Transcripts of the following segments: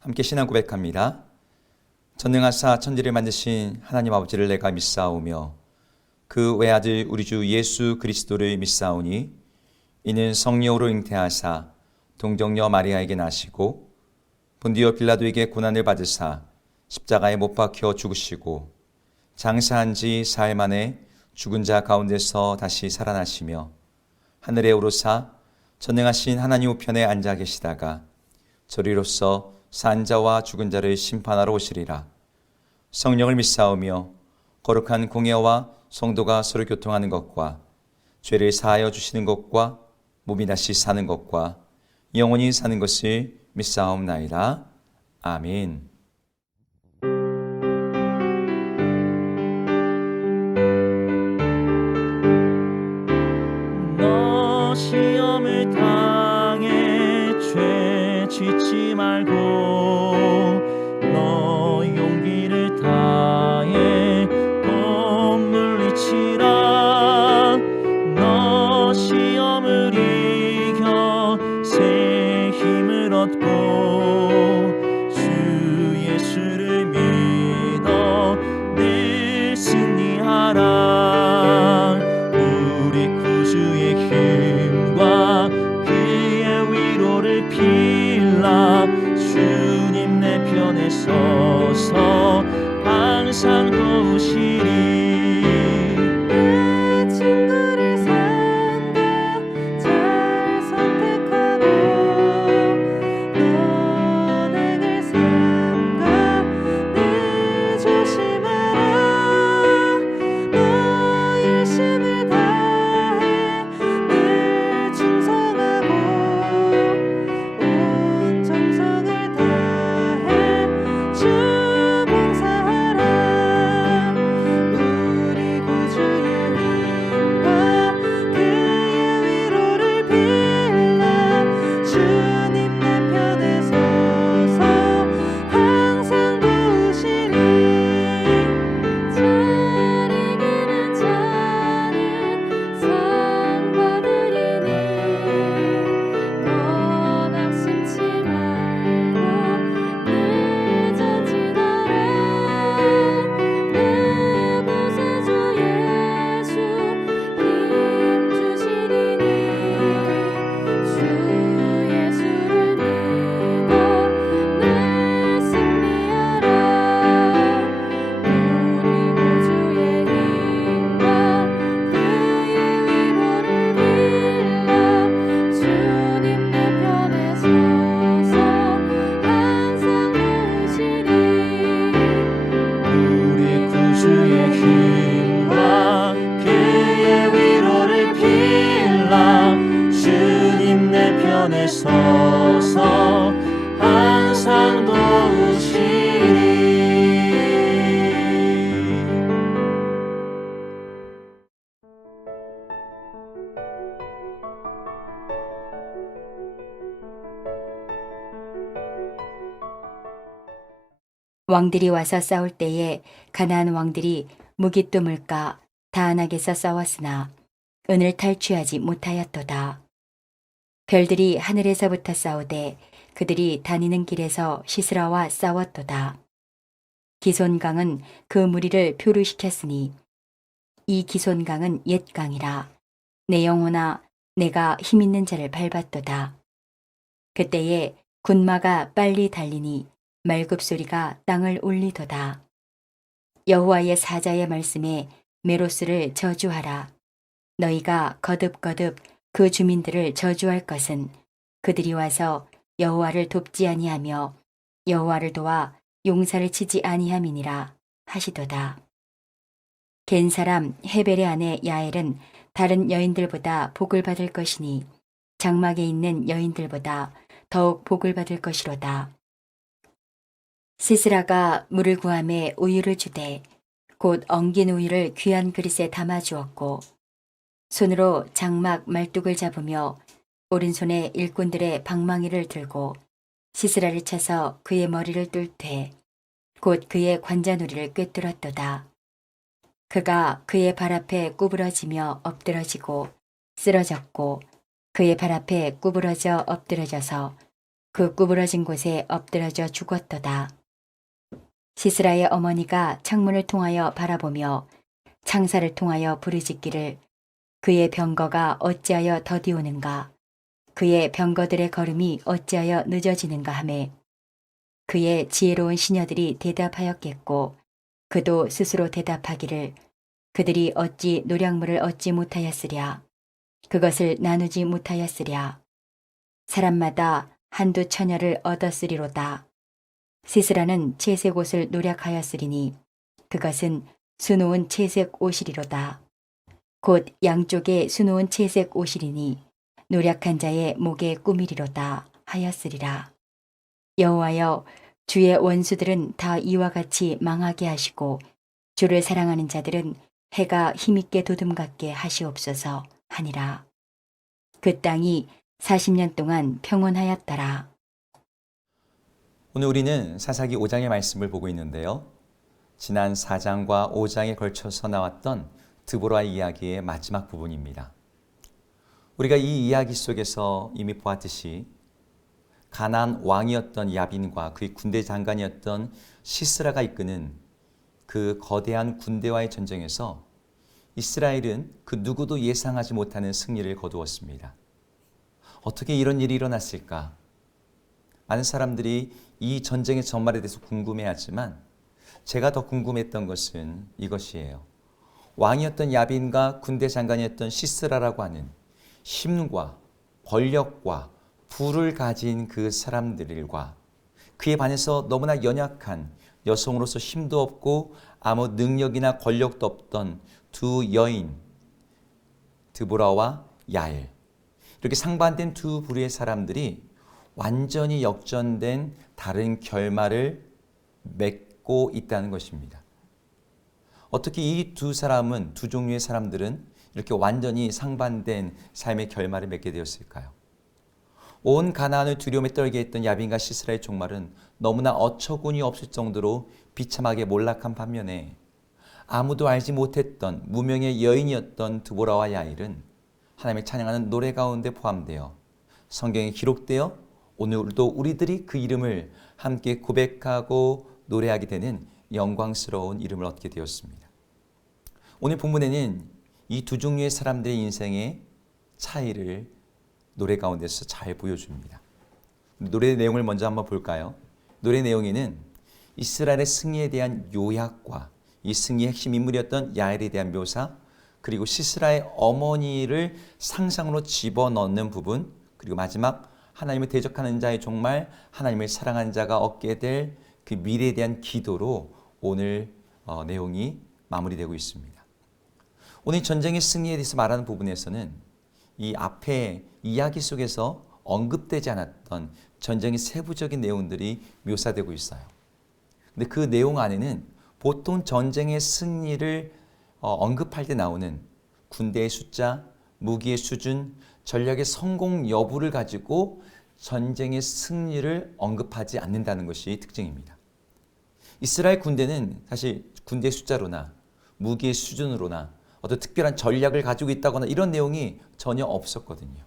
함께 신앙 고백합니다. 전능하사 천지를 만드신 하나님 아버지를 내가 믿사오며 그 외아들 우리 주 예수 그리스도를 믿사오니 이는 성령으로 잉태하사 동정녀 마리아에게 나시고 본디오 빌라도에게 고난을 받으사 십자가에 못 박혀 죽으시고 장사한 지 사흘 만에 죽은 자 가운데서 다시 살아나시며 하늘에 오르사 전능하신 하나님 우편에 앉아 계시다가 저리로서 산 자와 죽은 자를 심판하러 오시리라. 성령을 믿사오며 거룩한 공예와 성도가 서로 교통하는 것과 죄를 사하여 주시는 것과 몸이 다시 사는 것과 영원히 사는 것을 믿사옵나이다. 아멘. 너 시험을 당해 죄 짓지 말고 너 용기를 다해 꼭 물리치라. 너 시험을 이겨 새 힘을 얻고 주 예수를 믿어 늘 승리하라. 우리 구주의 힘과 그의 위로를 빌라. 주님 내 편에 서서 항상 도우시리. 내 친구를 산다 잘 선택하고 선행을 삼가 늘 조심하라. 너 열심을 다해 늘 충성하고 온 정성을 다해 주 봉사하라. 우리 구주의 힘과 그의 위로를 빌라. 주님 내 편에 서서 항상 도우시리. 잘 이기는 자는 상 받으리니 낙심치 말고 늘 전진하라. 내 구세주 예수 힘 주시리니 주 예수를 믿어 늘 승리하라. 우리 구주의 힘과 그의 위로를 빌라. 주님 내 편에 서서 항상 도우시리. 우리 구주의 힘과 그의 위로를 빌라. 주님 내 편에 서서 항상 도우시리. 왕들이 와서 싸울 때에 가나안 왕들이 무기뚜물까 다안하게서 싸웠으나 은을 탈취하지 못하였도다. 별들이 하늘에서부터 싸우되 그들이 다니는 길에서 시스라와 싸웠도다. 기손강은 그 무리를 표류시켰으니 이 기손강은 옛 강이라. 내 영혼아 내가 힘있는 자를 밟았도다. 그때에 군마가 빨리 달리니 말급소리가 땅을 울리도다. 여호와의 사자의 말씀에 메로스를 저주하라. 너희가 거듭거듭 그 주민들을 저주할 것은 그들이 와서 여호와를 돕지 아니하며 여호와를 도와 용사를 치지 아니함이니라 하시도다. 겐 사람 헤벨의 아내 야엘은 다른 여인들보다 복을 받을 것이니 장막에 있는 여인들보다 더욱 복을 받을 것이로다. 시스라가 물을 구함에 우유를 주되 곧 엉긴 우유를 귀한 그릇에 담아 주었고 손으로 장막 말뚝을 잡으며 오른손에 일꾼들의 방망이를 들고 시스라를 쳐서 그의 머리를 뚫되 곧 그의 관자놀이를 꿰뚫었도다. 그가 그의 발 앞에 구부러지며 엎드러지고 쓰러졌고 그의 발 앞에 구부러져 엎드러져서 그 구부러진 곳에 엎드러져 죽었도다. 시스라의 어머니가 창문을 통하여 바라보며 창사를 통하여 부르짖기를 그의 병거가 어찌하여 더디오는가 그의 병거들의 걸음이 어찌하여 늦어지는가 하매 그의 지혜로운 시녀들이 대답하였겠고 그도 스스로 대답하기를 그들이 어찌 노량물을 얻지 못하였으랴 그것을 나누지 못하였으랴 사람마다 한두 처녀를 얻었으리로다. 시스라는 채색 옷을 노력하였으리니 그것은 수놓은 채색 옷이리로다. 곧 양쪽에 수놓은 채색 옷이리니 노력한 자의 목에 꾸미리로다 하였으리라. 여호와여 주의 원수들은 다 이와 같이 망하게 하시고 주를 사랑하는 자들은 해가 힘있게 도둠같게 하시옵소서 하니라. 그 땅이 40년 동안 평온하였더라. 오늘 우리는 사사기 5장의 말씀을 보고 있는데요. 지난 4장과 5장에 걸쳐서 나왔던 드보라 이야기의 마지막 부분입니다. 우리가 이 이야기 속에서 이미 보았듯이 가나안 왕이었던 야빈과 그의 군대 장관이었던 시스라가 이끄는 그 거대한 군대와의 전쟁에서 이스라엘은 그 누구도 예상하지 못하는 승리를 거두었습니다. 어떻게 이런 일이 일어났을까? 많은 사람들이 이 전쟁의 전말에 대해서 궁금해하지만 제가 더 궁금했던 것은 이것이에요. 왕이었던 야빈과 군대 장관이었던 시스라라고 하는 힘과 권력과 부를 가진 그 사람들과 그에 반해서 너무나 연약한 여성으로서 힘도 없고 아무 능력이나 권력도 없던 두 여인 드보라와 야엘, 이렇게 상반된 두 부류의 사람들이 완전히 역전된 다른 결말을 맺고 있다는 것입니다. 어떻게 이 두 사람은, 두 종류의 사람들은 이렇게 완전히 상반된 삶의 결말을 맺게 되었을까요? 온 가나안을 두려움에 떨게 했던 야빈과 시스라의 종말은 너무나 어처구니 없을 정도로 비참하게 몰락한 반면에 아무도 알지 못했던 무명의 여인이었던 드보라와 야일은 하나님을 찬양하는 노래 가운데 포함되어 성경에 기록되어 오늘도 우리들이 그 이름을 함께 고백하고 노래하게 되는 영광스러운 이름을 얻게 되었습니다. 오늘 본문에는 이 두 종류의 사람들의 인생의 차이를 노래 가운데서 잘 보여줍니다. 노래 내용을 먼저 한번 볼까요? 노래 내용에는 이스라엘의 승리에 대한 요약과 이 승리의 핵심 인물이었던 야엘에 대한 묘사, 그리고 시스라의 어머니를 상상으로 집어넣는 부분, 그리고 마지막 하나님을 대적하는 자의 종말, 하나님을 사랑하는 자가 얻게 될 그 미래에 대한 기도로 오늘 내용이 마무리되고 있습니다. 오늘 전쟁의 승리에 대해서 말하는 부분에서는 이 앞에 이야기 속에서 언급되지 않았던 전쟁의 세부적인 내용들이 묘사되고 있어요. 근데 그 내용 안에는 보통 전쟁의 승리를 언급할 때 나오는 군대의 숫자, 무기의 수준, 전략의 성공 여부를 가지고 전쟁의 승리를 언급하지 않는다는 것이 특징입니다. 이스라엘 군대는 사실 군대의 숫자로나 무기의 수준으로나 어떤 특별한 전략을 가지고 있다거나 이런 내용이 전혀 없었거든요.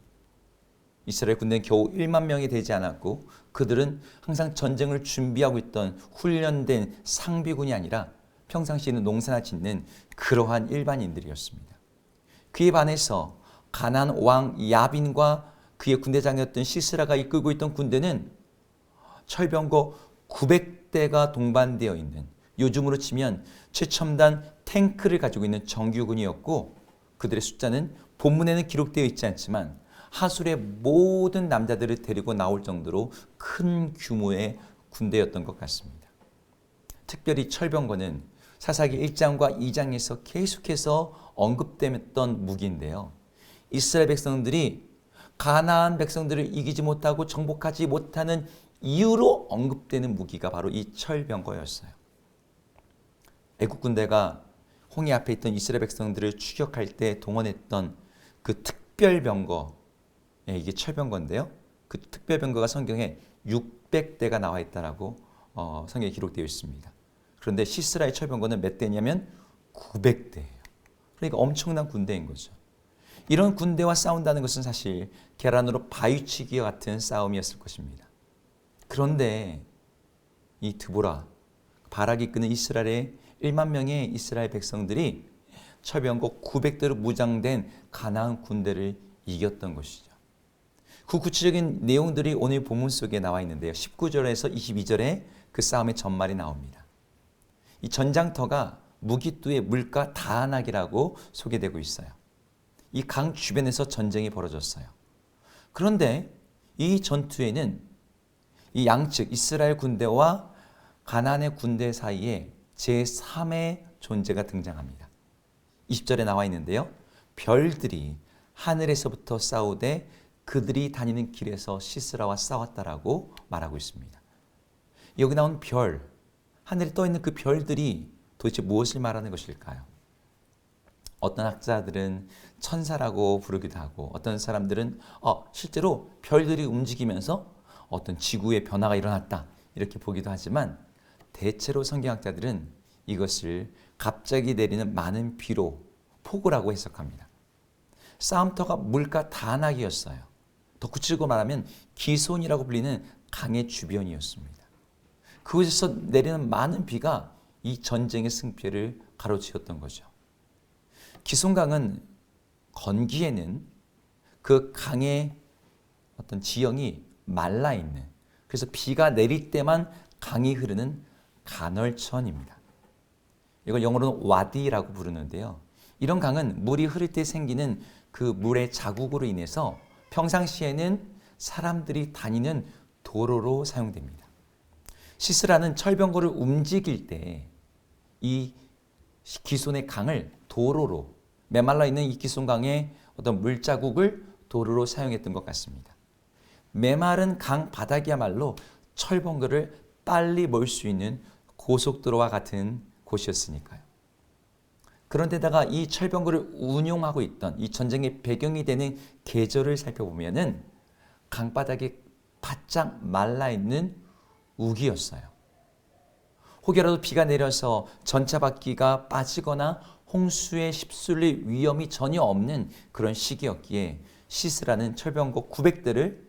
이스라엘 군대는 겨우 1만 명이 되지 않았고 그들은 항상 전쟁을 준비하고 있던 훈련된 상비군이 아니라 평상시에는 농사나 짓는 그러한 일반인들이었습니다. 그에 반해서 가나안 왕 야빈과 그의 군대장이었던 시스라가 이끌고 있던 군대는 철병거 900대가 동반되어 있는, 요즘으로 치면 최첨단 탱크를 가지고 있는 정규군이었고 그들의 숫자는 본문에는 기록되어 있지 않지만 하술의 모든 남자들을 데리고 나올 정도로 큰 규모의 군대였던 것 같습니다. 특별히 철병거는 사사기 1장과 2장에서 계속해서 언급됐던 무기인데요. 이스라엘 백성들이 가나안 백성들을 이기지 못하고 정복하지 못하는 이유로 언급되는 무기가 바로 이 철병거였어요. 애국 군대가 홍해 앞에 있던 이스라엘 백성들을 추격할 때 동원했던 그 특별병거, 이게 철병거인데요. 그 특별병거가 성경에 600대가 나와 있다라고 성경에 기록되어 있습니다. 그런데 시스라의 철병거는 몇 대냐면 900대예요. 그러니까 엄청난 군대인 거죠. 이런 군대와 싸운다는 것은 사실 계란으로 바위치기와 같은 싸움이었을 것입니다. 그런데 이 드보라, 바락이 이끄는 이스라엘의 1만 명의 이스라엘 백성들이 철병거 900대로 무장된 가나안 군대를 이겼던 것이죠. 그 구체적인 내용들이 오늘 본문 속에 나와 있는데요. 19절에서 22절에 그 싸움의 전말이 나옵니다. 이 전장터가 무기뚜의 물가 다한악이라고 소개되고 있어요. 이 강 주변에서 전쟁이 벌어졌어요. 그런데 이 전투에는 이 양측 이스라엘 군대와 가나안의 군대 사이에 제3의 존재가 등장합니다. 20절에 나와 있는데요. 별들이 하늘에서부터 싸우되 그들이 다니는 길에서 시스라와 싸웠다라고 말하고 있습니다. 여기 나온 별, 하늘에 떠 있는 그 별들이 도대체 무엇을 말하는 것일까요? 어떤 학자들은 천사라고 부르기도 하고 어떤 사람들은 실제로 별들이 움직이면서 어떤 지구의 변화가 일어났다 이렇게 보기도 하지만 대체로 성경학자들은 이것을 갑자기 내리는 많은 비로 폭우라고 해석합니다. 싸움터가 물가 다한악이었어요. 더 구체적으로 말하면 기손이라고 불리는 강의 주변이었습니다. 그곳에서 내리는 많은 비가 이 전쟁의 승패를 가로지었던 거죠. 기손강은 건기에는 그 강의 어떤 지형이 말라 있는, 그래서 비가 내릴 때만 강이 흐르는 간헐천입니다. 이걸 영어로는 와디라고 부르는데요. 이런 강은 물이 흐를 때 생기는 그 물의 자국으로 인해서 평상시에는 사람들이 다니는 도로로 사용됩니다. 시스라는 철병거를 움직일 때 이 기손의 강을 도로로, 메말라 있는 이 기손강의 어떤 물자국을 도로로 사용했던 것 같습니다. 메마른 강 바닥이야말로 철병거를 빨리 몰 수 있는 고속도로와 같은 곳이었으니까요. 그런데다가 이 철병거를 운용하고 있던 이 전쟁의 배경이 되는 계절을 살펴보면은 강바닥에 바짝 말라있는 우기였어요. 혹여라도 비가 내려서 전차 바퀴가 빠지거나 홍수에 휩쓸릴 위험이 전혀 없는 그런 시기였기에 시스라는 철병거 900대를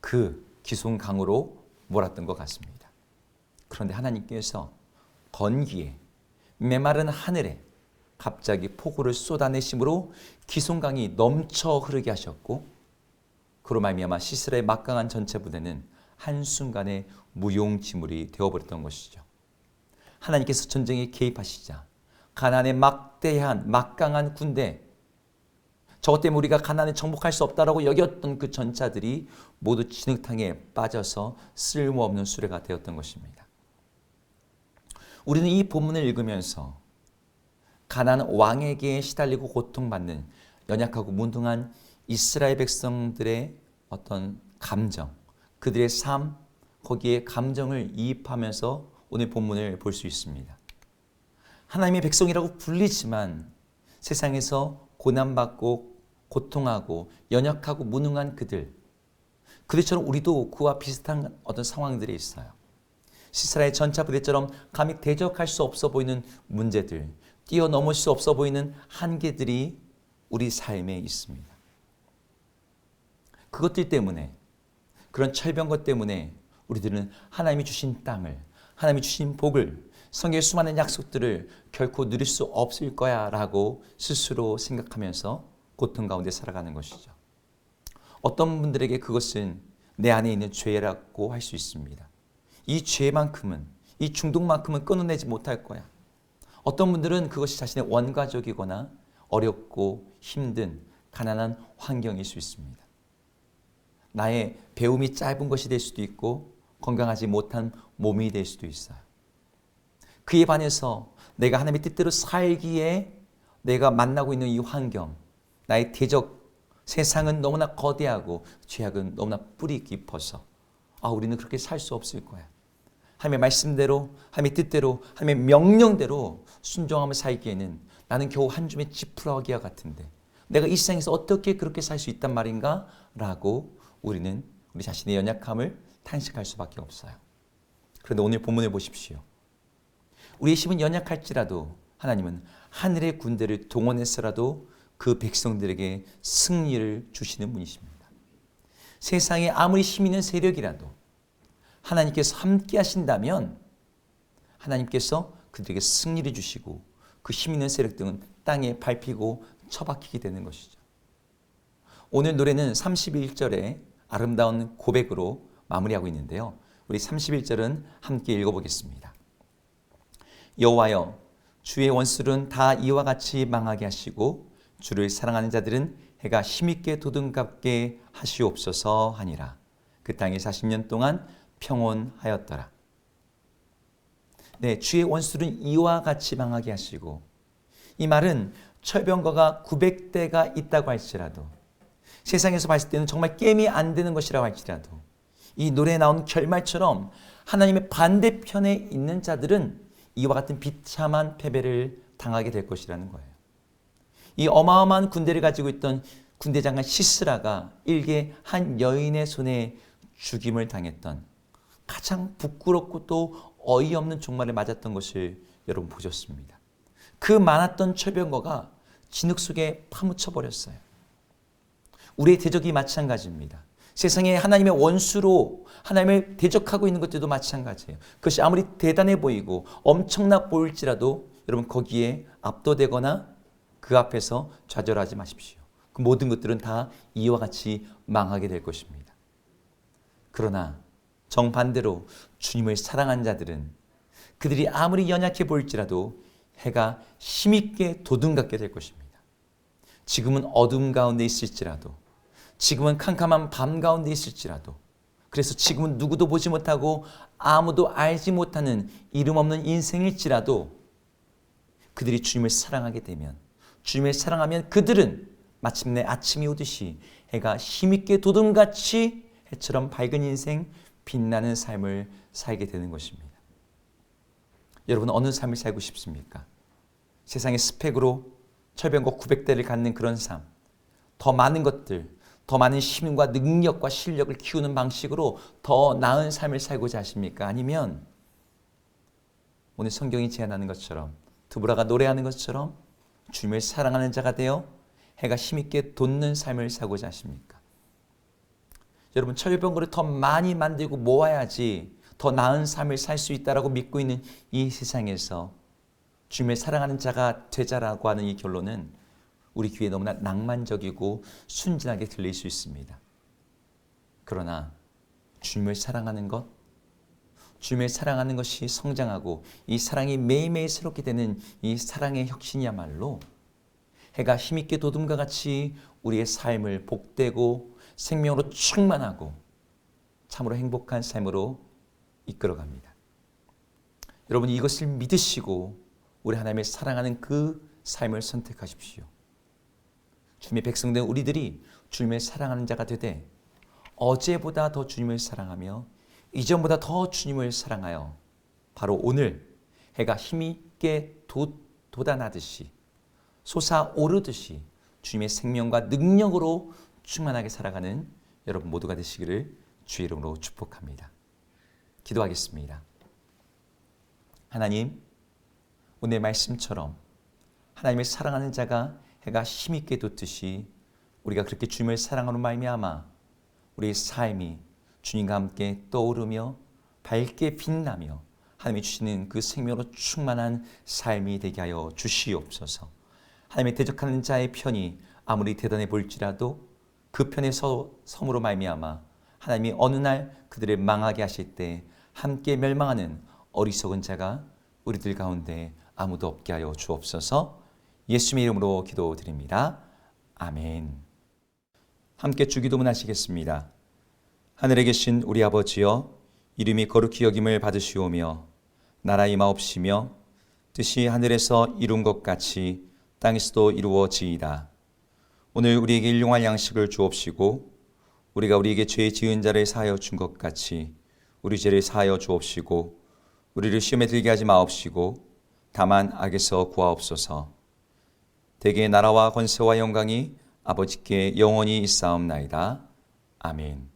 그 기손강으로 몰았던 것 같습니다. 그런데 하나님께서 건기에 메마른 하늘에 갑자기 폭우를 쏟아내심으로 기손강이 넘쳐 흐르게 하셨고 그로 말미암아 시스라의 막강한 전체 부대는 한순간에 무용지물이 되어버렸던 것이죠. 하나님께서 전쟁에 개입하시자 가나안의 막대한 막강한 군대, 저것 때문에 우리가 가나안을 정복할 수 없다라고 여겼던 그 전차들이 모두 진흙탕에 빠져서 쓸모없는 수레가 되었던 것입니다. 우리는 이 본문을 읽으면서 가나안 왕에게 시달리고 고통받는 연약하고 무능한 이스라엘 백성들의 어떤 감정, 그들의 삶, 거기에 감정을 이입하면서 오늘 본문을 볼 수 있습니다. 하나님의 백성이라고 불리지만 세상에서 고난받고 고통하고 연약하고 무능한 그들처럼 우리도 그와 비슷한 어떤 상황들이 있어요. 시스라의 전차 부대처럼 감히 대적할 수 없어 보이는 문제들, 뛰어넘을 수 없어 보이는 한계들이 우리 삶에 있습니다. 그것들 때문에, 그런 철병거 때문에 우리들은 하나님이 주신 땅을, 하나님이 주신 복을, 성경의 수많은 약속들을 결코 누릴 수 없을 거야 라고 스스로 생각하면서 고통 가운데 살아가는 것이죠. 어떤 분들에게 그것은 내 안에 있는 죄라고 할 수 있습니다. 이 죄만큼은, 이 중독만큼은 끊어내지 못할 거야. 어떤 분들은 그것이 자신의 원가족이거나 어렵고 힘든 가난한 환경일 수 있습니다. 나의 배움이 짧은 것이 될 수도 있고 건강하지 못한 몸이 될 수도 있어요. 그에 반해서 내가 하나님의 뜻대로 살기에 내가 만나고 있는 이 환경, 나의 대적, 세상은 너무나 거대하고 죄악은 너무나 뿌리 깊어서 우리는 그렇게 살 수 없을 거야. 하나님의 말씀대로, 하나님의 뜻대로, 하나님의 명령대로 순종하며 살기에는 나는 겨우 한 줌의 지푸라기와 같은데 내가 이 세상에서 어떻게 그렇게 살 수 있단 말인가? 라고 우리는 우리 자신의 연약함을 탄식할 수밖에 없어요. 그런데 오늘 본문을 보십시오. 우리의 힘은 연약할지라도 하나님은 하늘의 군대를 동원해서라도 그 백성들에게 승리를 주시는 분이십니다. 세상에 아무리 힘 있는 세력이라도 하나님께서 함께 하신다면 하나님께서 그들에게 승리를 주시고 그 힘 있는 세력 등은 땅에 밟히고 처박히게 되는 것이죠. 오늘 노래는 31절에 아름다운 고백으로 마무리하고 있는데요. 우리 31절은 함께 읽어보겠습니다. 여호와여, 주의 원수는 다 이와 같이 망하게 하시고 주를 사랑하는 자들은 해가 힘있게 도든갑게 하시옵소서 하니라. 그 땅이 40년 동안 평온하였더라. 네, 주의 원수는 이와 같이 망하게 하시고, 이 말은 철병거가 900대가 있다고 할지라도, 세상에서 봤을 때는 정말 게임이 안 되는 것이라고 할지라도, 이 노래에 나온 결말처럼 하나님의 반대편에 있는 자들은 이와 같은 비참한 패배를 당하게 될 것이라는 거예요. 이 어마어마한 군대를 가지고 있던 군대 장관 시스라가 일개 한 여인의 손에 죽임을 당했던 가장 부끄럽고 또 어이없는 종말을 맞았던 것을 여러분 보셨습니다. 그 많았던 철병거가 진흙 속에 파묻혀 버렸어요. 우리의 대적이 마찬가지입니다. 세상에 하나님의 원수로 하나님을 대적하고 있는 것들도 마찬가지예요. 그것이 아무리 대단해 보이고 엄청나 보일지라도 여러분 거기에 압도되거나 그 앞에서 좌절하지 마십시오. 그 모든 것들은 다 이와 같이 망하게 될 것입니다. 그러나 정반대로 주님을 사랑한 자들은 그들이 아무리 연약해 보일지라도 해가 힘있게 도든갑게 될 것입니다. 지금은 어둠 가운데 있을지라도, 지금은 캄캄한 밤 가운데 있을지라도, 그래서 지금은 누구도 보지 못하고 아무도 알지 못하는 이름 없는 인생일지라도 그들이 주님을 사랑하게 되면, 주님을 사랑하면 그들은 마침내 아침이 오듯이 해가 힘있게 도든같이 해처럼 밝은 인생, 빛나는 삶을 살게 되는 것입니다. 여러분 어느 삶을 살고 싶습니까? 세상의 스펙으로 철병거 900대를 갖는 그런 삶, 더 많은 것들, 더 많은 힘과 능력과 실력을 키우는 방식으로 더 나은 삶을 살고자 하십니까? 아니면 오늘 성경이 제안하는 것처럼, 드보라가 노래하는 것처럼 주님을 사랑하는 자가 되어 해가 힘있게 돋는 삶을 살고자 하십니까? 여러분 철병거를 더 많이 만들고 모아야지 더 나은 삶을 살 수 있다라고 믿고 있는 이 세상에서 주님을 사랑하는 자가 되자라고 하는 이 결론은 우리 귀에 너무나 낭만적이고 순진하게 들릴 수 있습니다. 그러나 주님을 사랑하는 것, 주님을 사랑하는 것이 성장하고 이 사랑이 매일매일 새롭게 되는 이 사랑의 혁신이야말로 해가 힘있게 돋음과 같이 우리의 삶을 복되고 생명으로 충만하고 참으로 행복한 삶으로 이끌어갑니다. 여러분 이것을 믿으시고 우리 하나님을 사랑하는 그 삶을 선택하십시오. 주님의 백성된 우리들이 주님을 사랑하는 자가 되되 어제보다 더 주님을 사랑하며 이전보다 더 주님을 사랑하여 바로 오늘 해가 힘있게 돋아나듯이 솟아오르듯이 주님의 생명과 능력으로 충만하게 살아가는 여러분 모두가 되시기를 주의 이름으로 축복합니다. 기도하겠습니다. 하나님, 오늘 말씀처럼 하나님을 사랑하는 자가 해가 힘있게 돋듯이 우리가 그렇게 주님을 사랑하는 말미암아 우리의 삶이 주님과 함께 떠오르며 밝게 빛나며 하나님이 주시는 그 생명으로 충만한 삶이 되게 하여 주시옵소서. 하나님의 대적하는 자의 편이 아무리 대단해 보일지라도 그 편에 섬으로 말미암아 하나님이 어느 날 그들을 망하게 하실 때 함께 멸망하는 어리석은 자가 우리들 가운데 아무도 없게 하여 주옵소서. 예수님의 이름으로 기도드립니다. 아멘. 함께 주기도문 하시겠습니다. 하늘에 계신 우리 아버지여, 이름이 거룩히 여김을 받으시오며 나라 임하옵시며 뜻이 하늘에서 이룬 것 같이 땅에서도 이루어지이다. 오늘 우리에게 일용할 양식을 주옵시고 우리가 우리에게 죄 지은 자를 사하여 준 것 같이 우리 죄를 사하여 주옵시고 우리를 시험에 들게 하지 마옵시고 다만 악에서 구하옵소서. 대개 나라와 권세와 영광이 아버지께 영원히 있사옵나이다. 아멘.